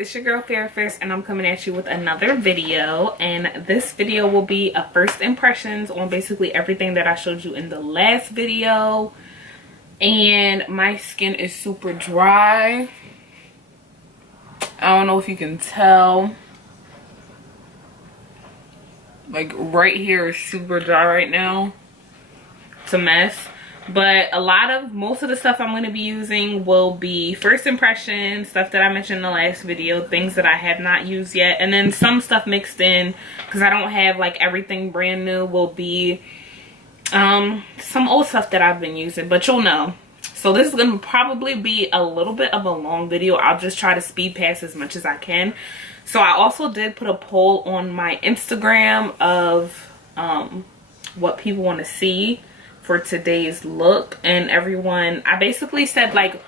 it's your girl Phiraphierce, and I'm coming at you with another video. And this video will be a first impressions on basically everything that I showed you in the last video. And my skin is super dry. I don't know if you can tell. Like right here is super dry right now. It's a mess. But most of the stuff I'm going to be using will be first impression stuff that I mentioned in the last video, things that I have not used yet, and then some stuff mixed in because I don't have like everything brand new. Will be some old stuff that I've been using, but you'll know. So this is going to probably be a little bit of a long video. I'll just try to speed past as much as I can. So I also did put a poll on my Instagram of what people want to see for today's look, and I basically said, like,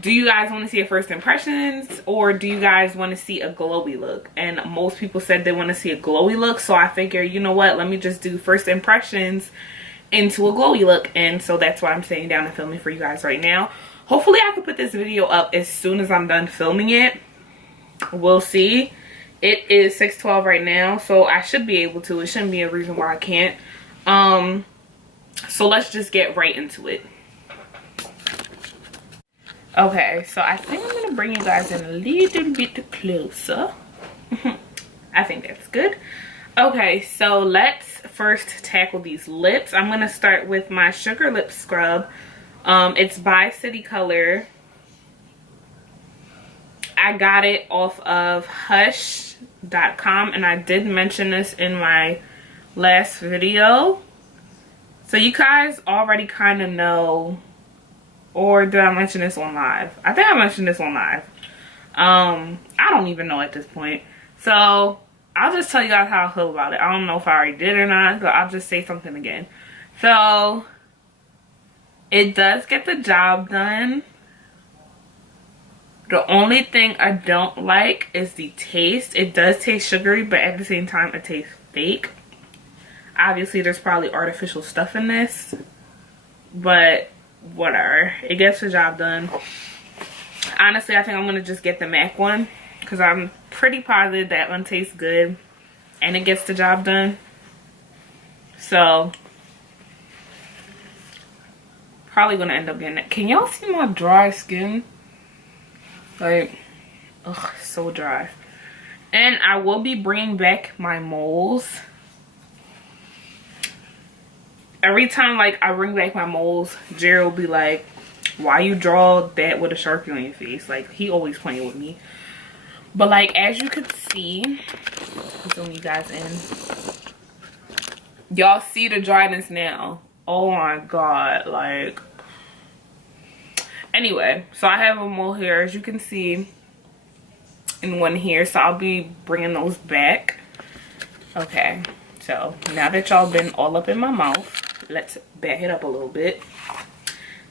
do you guys want to see a first impressions or do you guys want to see a glowy look? And most people said they want to see a glowy look, so I figured, you know what, let me just do first impressions into a glowy look. And so that's why I'm sitting down and filming for you guys right now. Hopefully I can put this video up as soon as I'm done filming it. We'll see. It is 6:12 right now, so I should be able to. It shouldn't be a reason why I can't. So let's just get right into it. Okay, so I think I'm going to bring you guys in a little bit closer. I think that's good. Okay, so let's first tackle these lips. I'm going to start with my Sugar Lip Scrub. It's by City Color. I got it off of Hush.com, and I did mention this in my last video. So you guys already kind of know, or did I mention this on live? I think I mentioned this on live. I don't even know at this point. So I'll just tell you guys how I feel about it. I don't know if I already did or not, but I'll just say something again. So it does get the job done. The only thing I don't like is the taste. It does taste sugary, but at the same time it tastes fake. Obviously there's probably artificial stuff in this, but whatever, it gets the job done. Honestly, I think I'm gonna just get the MAC one because I'm pretty positive that one tastes good and it gets the job done. So probably gonna end up getting it. Can y'all see my dry skin? Like, ugh, so dry. And I will be bringing back my moles. Every time, like, I bring back my moles, Jerry will be like, why you draw that with a Sharpie on your face? Like, he always playing with me. But, like, as you can see, zoom you guys in. Y'all see the dryness now. Oh my god, like. Anyway, so I have a mole here, as you can see, in one here. So I'll be bringing those back. Okay, so now that y'all been all up in my mouth, let's back it up a little bit.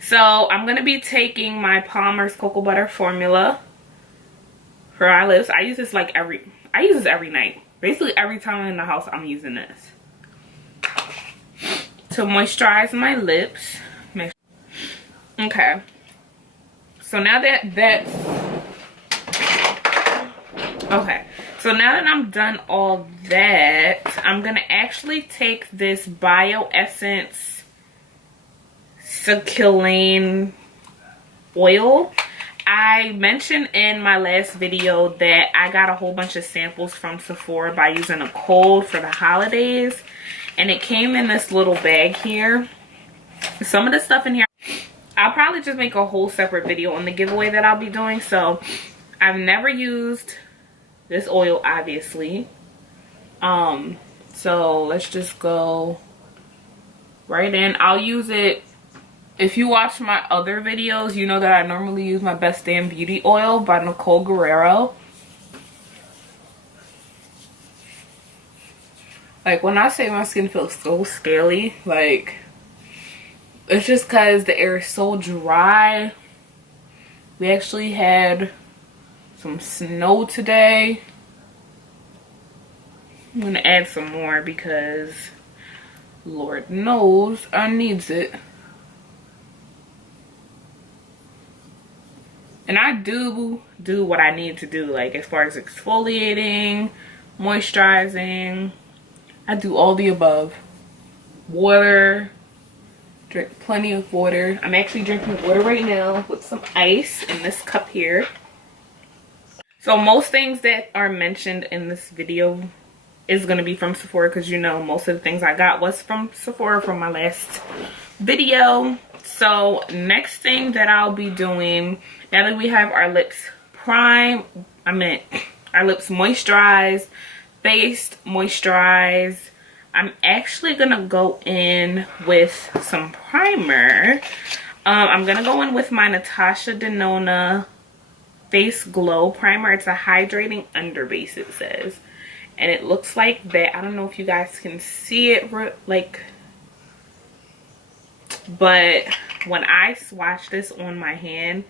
So I'm gonna be taking my Palmer's Cocoa Butter Formula for my lips. I use this every night. Basically every time I'm in the house, I'm using this to moisturize my lips. Okay, so now so now that I'm done all that, I'm gonna actually take this Bio Essence Succulane oil. I mentioned in my last video that I got a whole bunch of samples from Sephora by using a code for the holidays, and it came in this little bag here. Some of the stuff in here, I'll probably just make a whole separate video on the giveaway that I'll be doing. So I've never used this oil, obviously. So let's just go right in. I'll use it. If you watch my other videos, you know that I normally use my Best Damn Beauty oil by Nicole Guerrero. Like, when I say my skin feels so scaly, like, it's just because the air is so dry. We actually had some snow today. I'm gonna add some more because Lord knows I needs it. And I do what I need to do, like as far as exfoliating, moisturizing. I do all the above. Water, drink plenty of water. I'm actually drinking water right now with some ice in this cup here. So most things that are mentioned in this video is going to be from Sephora, because you know most of the things I got was from Sephora from my last video. So next thing that I'll be doing, now that we have our lips our lips moisturized, faced, moisturized, I'm actually gonna go in with some primer. I'm gonna go in with my Natasha Denona Face Glow Primer. It's a hydrating underbase, it says. And it looks like that. I don't know if you guys can see it, like, but when I swatch this on my hand,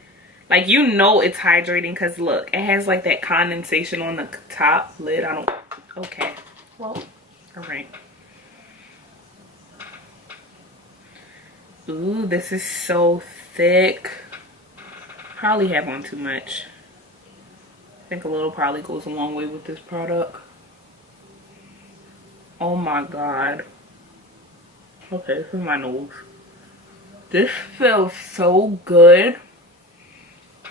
like, you know it's hydrating, because look, it has like that condensation on the top lid. Okay, well, all right. Ooh, this is so thick. Probably have on too much. I think a little probably goes a long way with this product. Oh my god. Okay, this is my nose. This feels so good.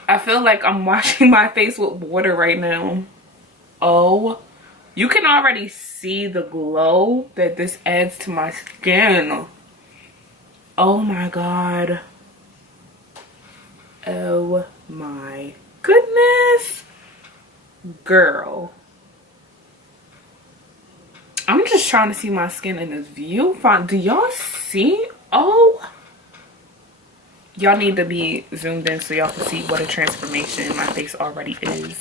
I feel like I'm washing my face with water right now. Oh, you can already see the glow that this adds to my skin. Oh my god. Oh my goodness. Girl. I'm just trying to see my skin in this viewfinder. Do y'all see? Oh. Y'all need to be zoomed in so y'all can see what a transformation my face already is.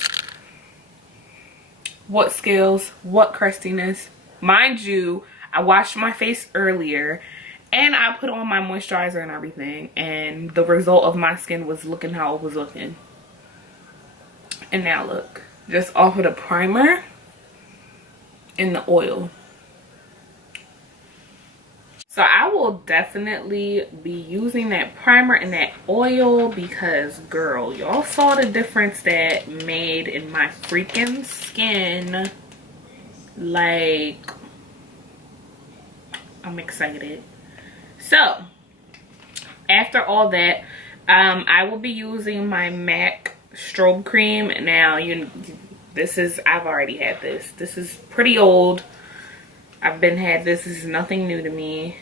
What scales, what crustiness. Mind you, I washed my face earlier and I put on my moisturizer and everything, and the result of my skin was looking how it was looking. And now look, just off of the primer and the oil. So I will definitely be using that primer and that oil, because girl, y'all saw the difference that made in my freaking skin. Like, I'm excited. So after all that, I will be using my MAC strobe cream. Now, I've already had this. This is pretty old. This is nothing new to me.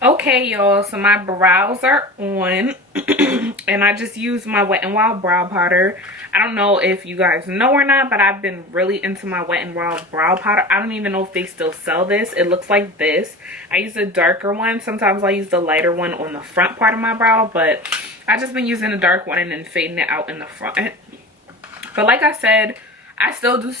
Okay, y'all, so my brows are on. And I just used my Wet n Wild brow powder. I don't know if you guys know or not, but I've been really into my Wet n Wild brow powder. I don't even know if they still sell this. It looks like this. I use a darker one. Sometimes I use the lighter one on the front part of my brow, but I've just been using the dark one and then fading it out in the front. But like I said, I still do...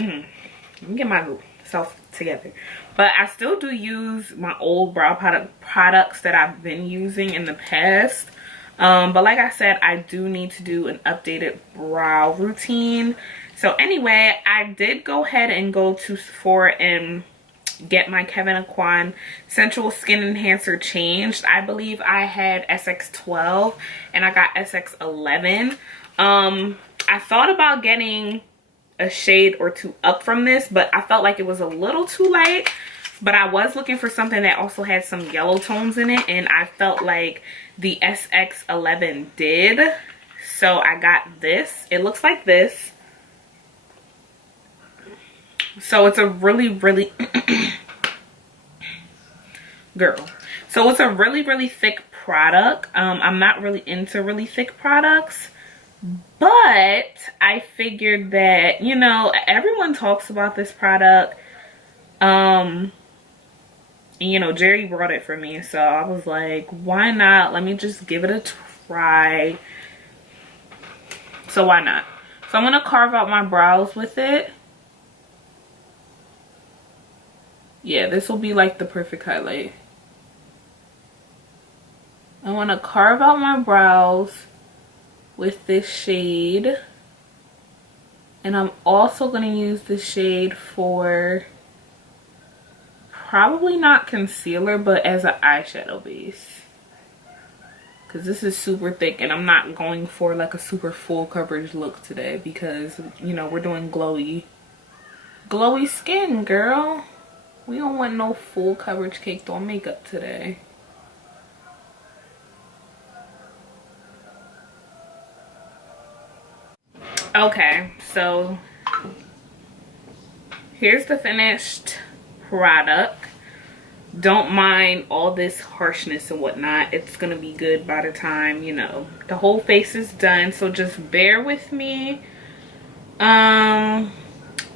Let me get myself together. But I still do use my old brow products that I've been using in the past. But like I said, I do need to do an updated brow routine. So anyway, I did go ahead and go to Sephora and get my Kevyn Aucoin Sensual Skin Enhancer changed. I believe I had SX12 and I got SX11. I thought about getting a shade or two up from this, but I felt like it was a little too light. But I was looking for something that also had some yellow tones in it, and I felt like the SX11 did. So I got this. It looks like this. So it's a really girl. So it's a really thick product. I'm not really into really thick products, but I figured that, you know, everyone talks about this product. You know, Jerry brought it for me, so I was like, why not? Let me just give it a try. So why not? So I'm gonna carve out my brows with it. Yeah, this will be like the perfect highlight. I want to carve out my brows with this shade. And I'm also going to use this shade for probably not concealer, but as an eyeshadow base. because this is super thick and I'm not going for like a super full coverage look today because, you know, we're doing glowy skin, girl. We don't want no full coverage caked on makeup today. Okay, so here's the finished product. Don't mind all this harshness and whatnot. It's gonna be good by the time, you know, the whole face is done. So just bear with me.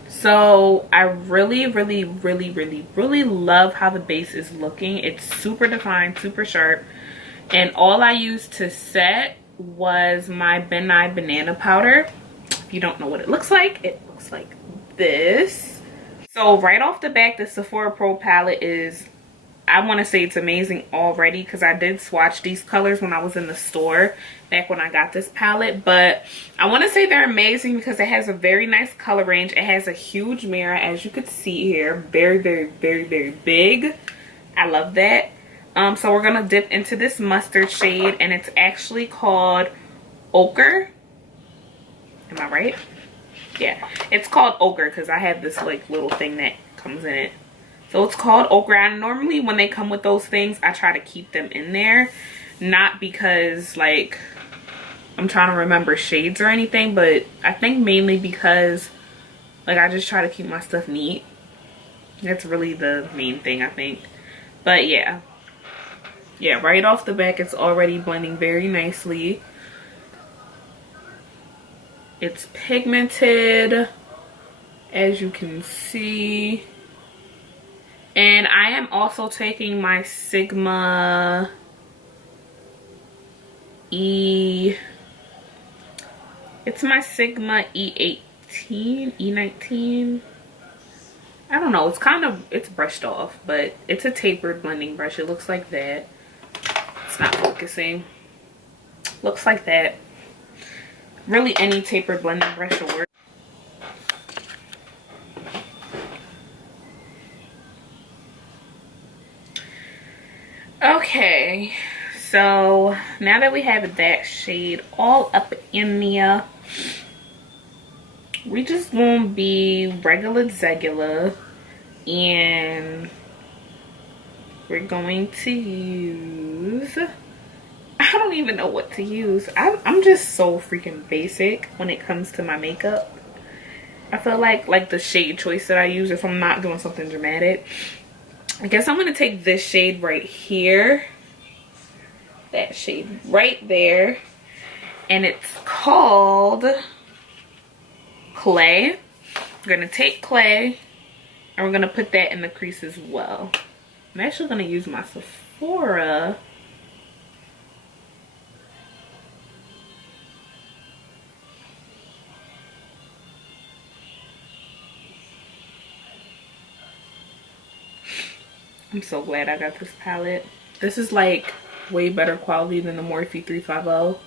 So I really love how the base is looking. It's super defined, super sharp. And all I used to set was my Ben Nye banana powder. If you don't know what it looks like this. So right off the back, the Sephora Pro palette is, I want to say it's amazing already because I did swatch these colors when I was in the store back when I got this palette. But I want to say they're amazing because it has a very nice color range. It has a huge mirror, as you could see here. Very big. I love that. So we're going to dip into this mustard shade, and it's actually called Ochre. Am I right? Yeah, it's called Ochre because I have this like little thing that comes in it. So it's called Ochre. And normally when they come with those things, I try to keep them in there. Not because like I'm trying to remember shades or anything, but I think mainly because like I just try to keep my stuff neat. That's really the main thing, I think. But yeah, right off the back, it's already blending very nicely. It's pigmented, as you can see. And I am also taking my Sigma it's my Sigma E18, E19. I don't know, it's brushed off, but it's a tapered blending brush. It looks like that. It's not focusing. Looks like that. Really, any tapered blending brush will work. Okay, so now that we have that shade all up in there, we just gonna be regular, and we're going to use, I don't even know what to use. I'm just so freaking basic when it comes to my makeup. I feel like the shade choice that I use, if I'm not doing something dramatic, I guess I'm going to take this shade right here. That shade right there. And it's called Clay. We're going to take Clay and we're going to put that in the crease as well. I'm actually going to use my Sephora. I'm so glad I got this palette. This is like way better quality than the Morphe 350.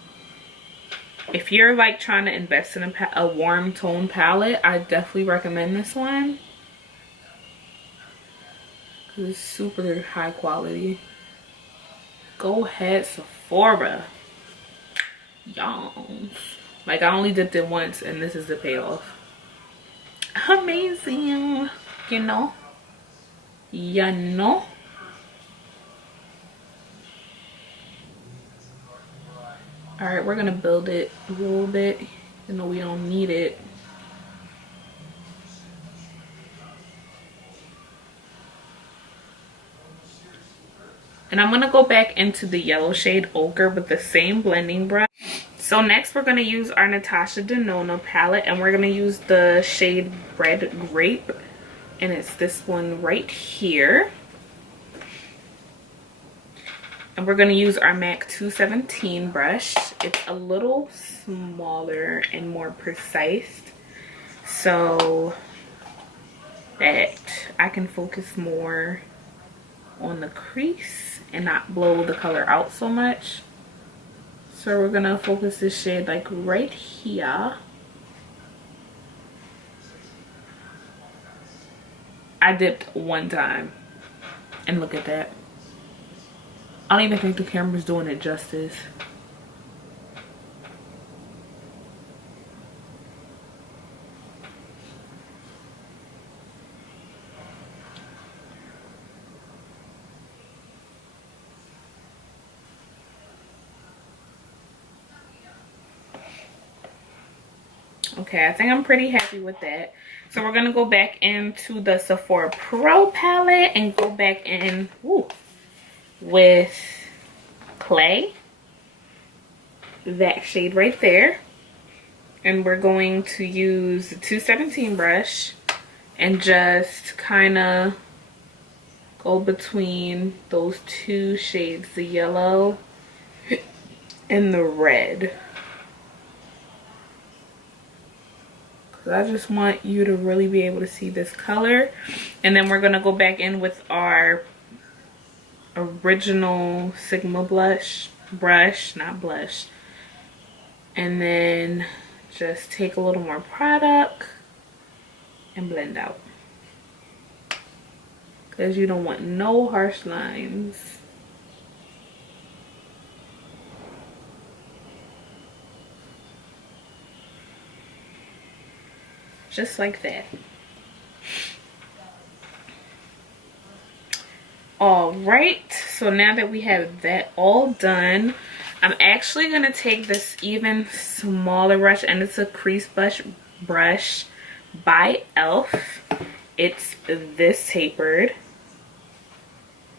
If you're like trying to invest in a warm tone palette, I definitely recommend this one. Cause it's super high quality. Go ahead, Sephora. Y'all. Like I only dipped it once and this is the payoff. Amazing. You know? You know? Alright, we're gonna build it a little bit, even though we don't need it. And I'm gonna go back into the yellow shade Ochre with the same blending brush. So next we're gonna use our Natasha Denona palette, and we're gonna use the shade Red Grape. And it's this one right here. And we're going to use our MAC 217 brush. It's a little smaller and more precise, so that I can focus more on the crease and not blow the color out so much. So we're going to focus this shade like right here. I dipped one time and look at that. I don't even think the camera's doing it justice. Okay, I think I'm pretty happy with that. So we're gonna go back into the Sephora Pro palette and go back in with Clay, that shade right there. And we're going to use the 217 brush and just kind of go between those two shades, the yellow and the red. I just want you to really be able to see this color. And then we're gonna go back in with our original Sigma brush, not blush. And then just take a little more product and blend out. Because you don't want no harsh lines. Just like that. All right, so now that we have that all done, I'm actually gonna take this even smaller brush, and it's a crease brush by Elf. It's this tapered,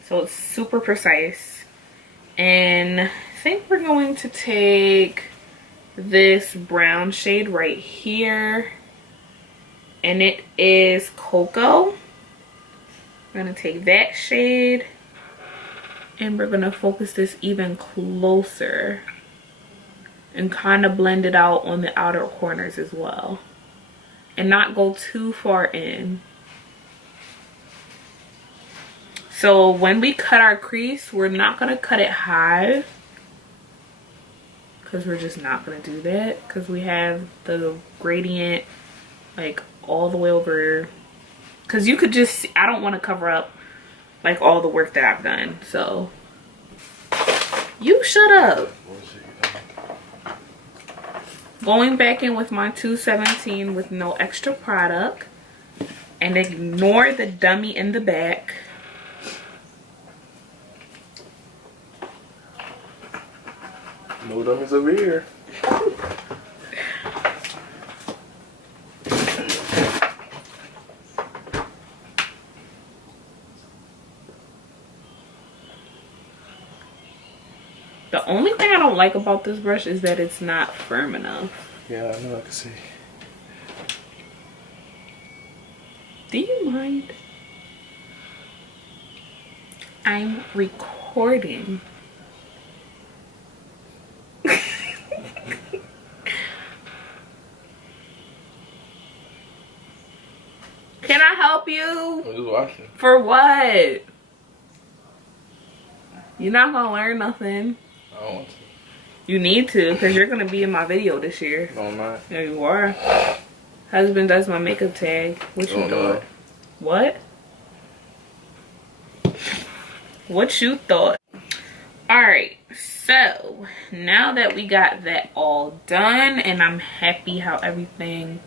so it's super precise. And I think we're going to take this brown shade right here, and it is Cocoa. We're gonna take that shade and we're gonna focus this even closer and kind of blend it out on the outer corners as well, and not go too far in. So when we cut our crease, we're not gonna cut it high, because we're just not gonna do that, because we have the gradient like all the way over. Because you could just see, I don't want to cover up like all the work that I've done. So you shut up. Going back in with my 217 with no extra product, and ignore the dummy in the back. No dummies over here. The only thing I don't like about this brush is that it's not firm enough. Yeah, I know, I can see. Do you mind? I'm recording. Can I help you? I'm just watching. For what? You're not gonna learn nothing. I don't want to. You need to, because you're gonna be in my video this year. No, I'm not. Yeah, you are. Husband does my makeup tag. What you thought? What? What you thought? Alright, so now that we got that all done, and I'm happy how everything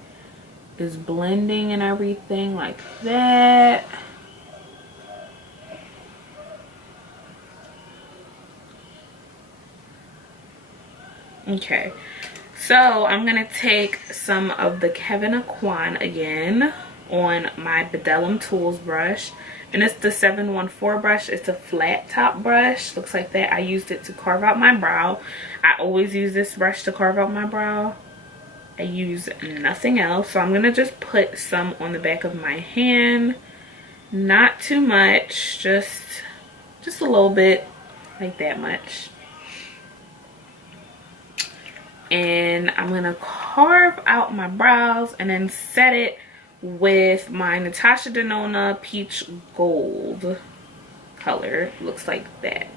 is blending and everything like that. Okay, so I'm gonna take some of the Kevin Aquan again on my Bedellum Tools brush, and it's the 714 brush. It's a flat top brush, looks like that. I used it to carve out my brow. I always use this brush to carve out my brow. I use nothing else. So I'm gonna just put some on the back of my hand, not too much, just a little bit, like that much. And I'm gonna carve out my brows and then set it with my Natasha Denona Peach Gold color. Looks like that.